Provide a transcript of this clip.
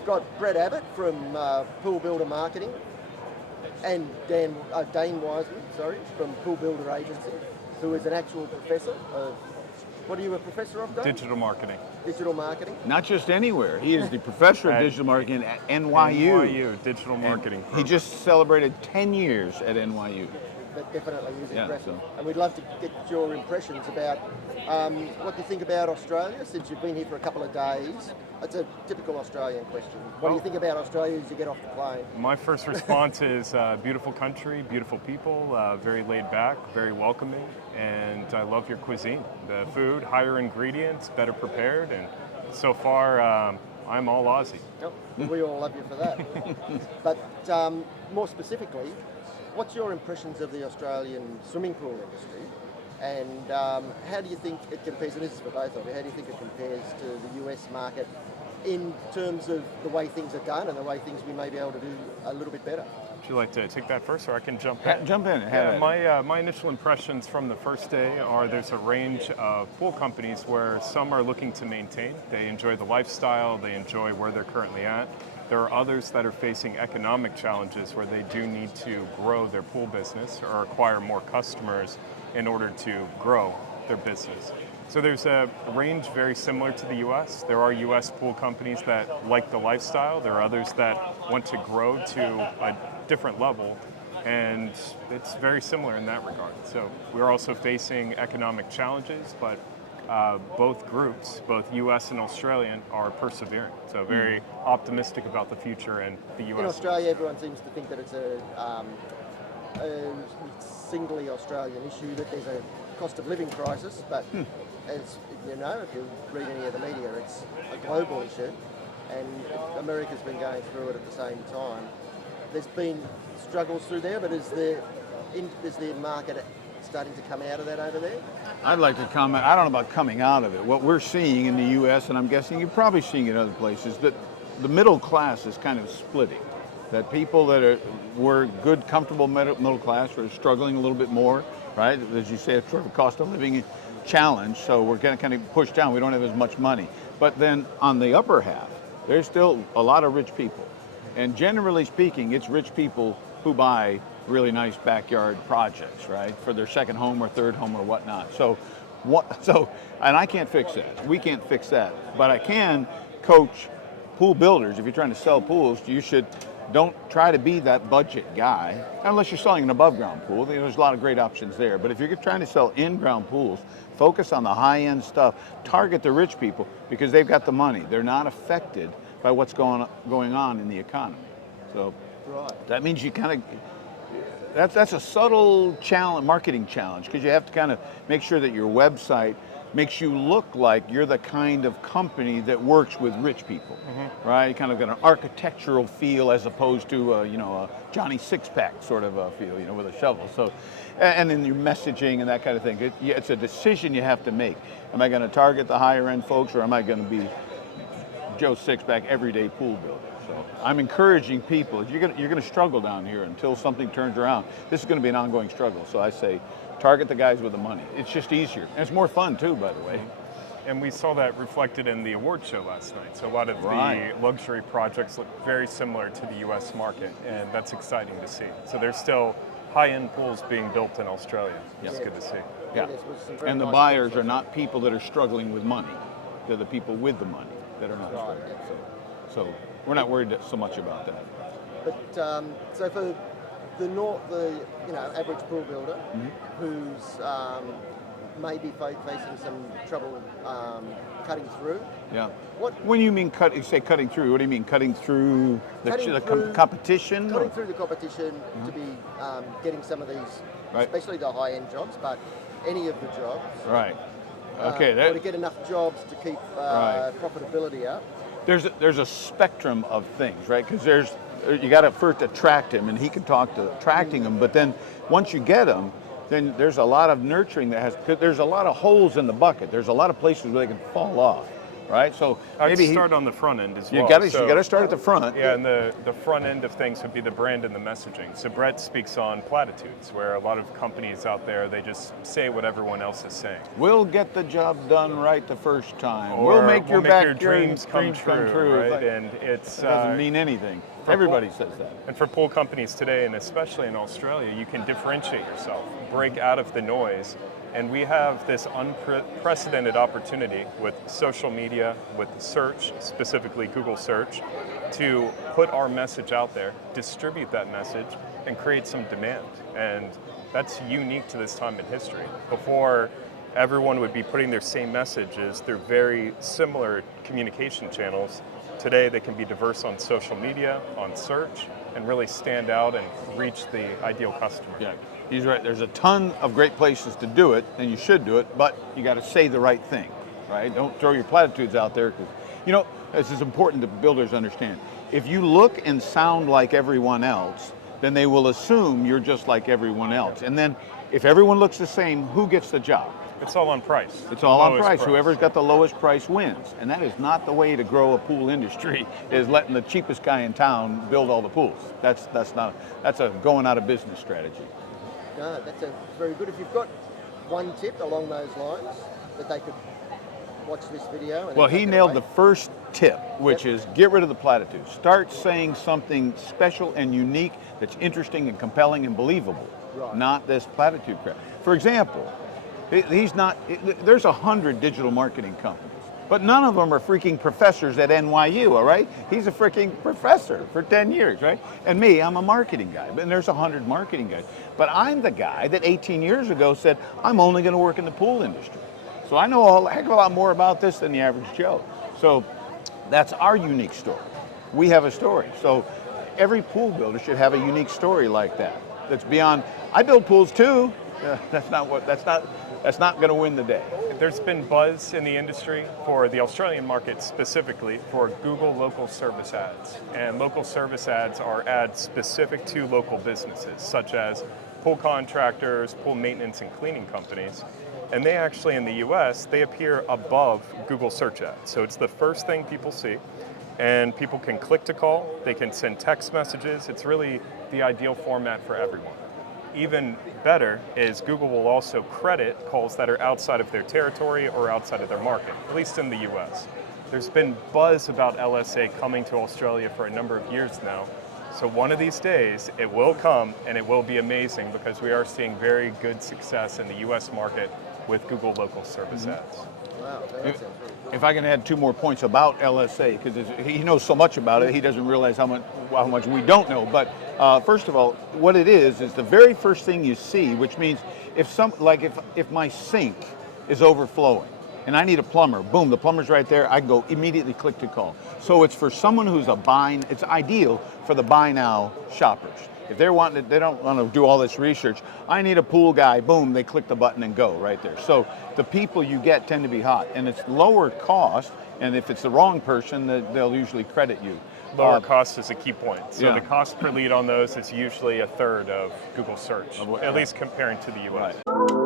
we've got Brett Abbott from Pool Builder Marketing and Dane Wiseman, from Pool Builder Agency, who is an actual professor of, what are you a professor of, Dane? Digital marketing. Digital marketing. Not just anywhere. He is the professor of digital marketing at NYU. NYU, digital marketing program. He just celebrated 10 years at NYU. That definitely is Yeah, impressive. so- And we'd love to get your impressions about what you think about Australia since you've been here for a couple of days. It's a typical Australian question. What do you think about Australia as you get off the plane? My first response is beautiful country, beautiful people, very laid back, very welcoming, and I love your cuisine. The food, higher ingredients, better prepared, and so far I'm all Aussie. Yep. We all love you for that. But more specifically, what's your impressions of the Australian swimming pool industry? And how do you think it compares, and this is for both of you, how do you think it compares to the US market in terms of the way things are done and the way things we may be able to do a little bit better? Would you like to take that first, or I can jump in? Jump in. Yeah, my initial impressions from the first day are there's a range of pool companies where some are looking to maintain. They enjoy the lifestyle, they enjoy where they're currently at. There are others that are facing economic challenges where they do need to grow their pool business or acquire more customers in order to grow their business. So there's a range very similar to the US. There are US pool companies that like the lifestyle. There are others that want to grow to a different level, and it's very similar in that regard. So we're also facing economic challenges, but both groups, both US and Australian, are persevering. So very optimistic about the future in the US. In Australia, everyone seems to think that it's a singly Australian issue, that there's a cost of living crisis, but as you know, if you read any of the media, it's a global issue, and America's been going through it at the same time. There's been struggles through there, but is the market starting to come out of that over there? I'd like to comment. I don't know about coming out of it. What we're seeing in the U.S., and I'm guessing you're probably seeing it in other places, that the middle class is kind of splitting. That people that were good, comfortable middle class are struggling a little bit more, right? As you say, it's sort of a cost of living challenge, so we're going to kind of push down. We don't have as much money. But then on the upper half, there's still a lot of rich people. And generally speaking, it's rich people who buy really nice backyard projects, right, for their second home or third home or whatnot. So, and I can't fix that. We can't fix that. But I can coach pool builders. If you're trying to sell pools, don't try to be that budget guy, unless you're selling an above ground pool. There's a lot of great options there. But if you're trying to sell in-ground pools, focus on the high-end stuff. Target the rich people because they've got the money. They're not affected by what's going on in the economy. So that means you kind of, that's a subtle challenge, marketing challenge, because you have to kind of make sure that your website makes you look like you're the kind of company that works with rich people, right? You kind of got an architectural feel as opposed to a Johnny Sixpack sort of a feel, with a shovel. So, and then your messaging and that kind of thing. It's a decision you have to make. Am I going to target the higher end folks, or am I going to be Joe Sixpack everyday pool builder? So I'm encouraging people. You're going to struggle down here until something turns around. This is going to be an ongoing struggle. So I say, target the guys with the money. It's just easier. And it's more fun too, by the way. And we saw that reflected in the award show last night. So a lot of the luxury projects look very similar to the US market, and that's exciting to see. So there's still high-end pools being built in Australia. It's good to see. Yeah. And the buyers are not people that are struggling with money. They're the people with the money that are not struggling. So we're not worried so much about that. But so for the average pool builder who's maybe facing some trouble cutting through. Yeah. When you mean cutting through, what do you mean? Cutting through the competition? Cutting through the competition to be getting some of these, especially the high-end jobs, but any of the jobs. Right. Okay. Or to get enough jobs to keep profitability up. There's a spectrum of things, right? Because you got to first attract him, and he can talk to attracting them. But then once you get them, then there's a lot of nurturing cause there's a lot of holes in the bucket. There's a lot of places where they can fall off. right? So I'd maybe start on the front end as well. you got So- to start at the front. Yeah, and the front end of things would be the brand and the messaging. So Brett speaks on platitudes, where a lot of companies out there, they just say what everyone else is saying. We'll get the job done right the first time. Or we'll make your dreams come true, right? Like, And it's it doesn't mean anything. Everybody says that. And for pool companies today, and especially in Australia, you can differentiate yourself, break out of the noise. And we have this unprecedented opportunity with social media, with search, specifically Google search, to put our message out there, distribute that message, and create some demand. And that's unique to this time in history. Before, everyone would be putting their same messages through very similar communication channels. Today, they can be diverse on social media, on search, and really stand out and reach the ideal customer. Yeah, he's right. There's a ton of great places to do it, and you should do it, but you got to say the right thing, right? Don't throw your platitudes out there, because, you know, this is important that builders understand. If you look and sound like everyone else, then they will assume you're just like everyone else. And then if everyone looks the same, who gets the job? It's all on price. It's all on Lowest price. Whoever's got the lowest price wins. And that is not the way to grow a pool industry, is letting the cheapest guy in town build all the pools. That's a going out of business strategy. No, that's very good. If you've got one tip along those lines that they could watch this video. And Well, then he take it nailed away. the first tip, which is get rid of the platitudes. Start saying something special and unique that's interesting and compelling and believable, Right. not this platitude crap. For example, there's 100 digital marketing companies, but none of them are freaking professors at NYU, all right? He's a freaking professor for 10 years, right? And me, I'm a marketing guy, and there's 100 marketing guys. But I'm the guy that 18 years ago said, I'm only gonna work in the pool industry. So I know a heck of a lot more about this than the average Joe. So that's our unique story. We have a story. So every pool builder should have a unique story like that. That's beyond, I build pools too. That's not going to win the day. There's been buzz in the industry for the Australian market specifically for Google local service ads. And local service ads are ads specific to local businesses, such as pool contractors, pool maintenance and cleaning companies. And they actually, in the US, they appear above Google search ads. So it's the first thing people see. And people can click to call, they can send text messages. It's really the ideal format for everyone. Even better is Google will also credit calls that are outside of their territory or outside of their market, at least in the US. There's been buzz about LSA coming to Australia for a number of years now. So one of these days, it will come and it will be amazing, because we are seeing very good success in the US market with Google local service ads. Wow, that sounds really good. If I can add 2 more points about LSA, because he knows so much about it, he doesn't realize how much we don't know. But first of all, what it is the very first thing you see, which means if my sink is overflowing and I need a plumber, boom, the plumber's right there, I go immediately click to call. So it's for someone who's it's ideal for the buy now shoppers. If they don't want to do all this research, I need a pool guy, boom, they click the button and go right there. So the people you get tend to be hot, and it's lower cost, and if it's the wrong person, they'll usually credit you. Lower cost is a key point. So Yeah. the cost per lead on those is usually a third of Google search, at least comparing to the US. Right.